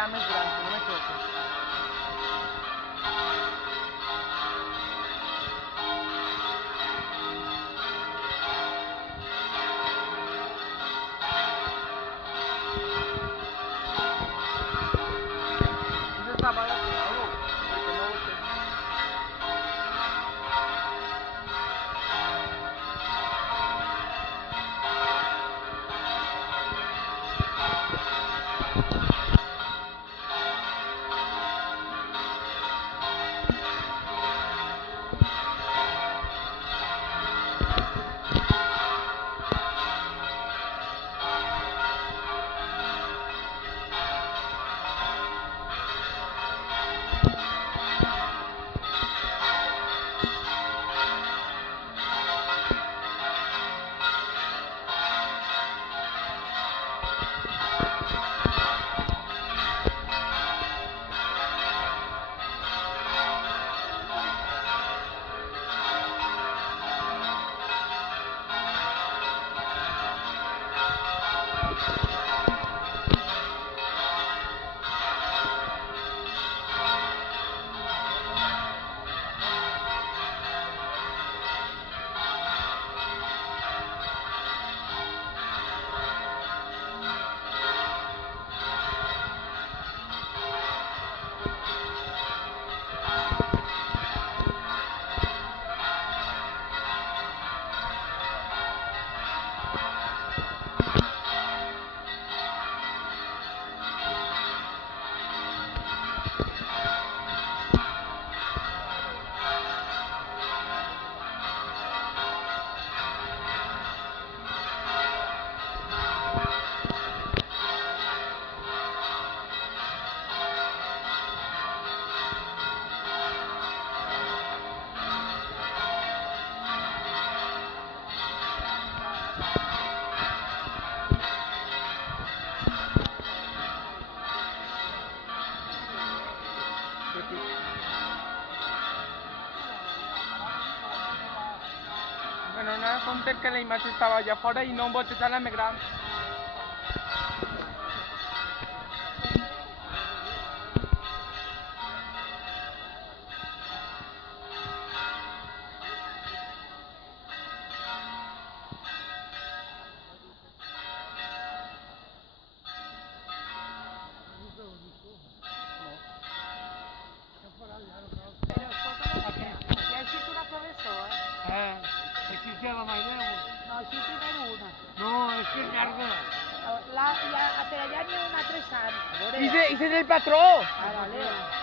la més gran, si no m'equivoco. Eso está para algo, porque no sé. Bueno, no era compte que la imatge estava allà fora i no em botes a la més gran. Hi ha sigut una professora? Així se la mai veu. No, així primero una. No, és que és llarga. Per allà n'hi ha una 3 anys. A veure. I ese és el patró! Ah, vale.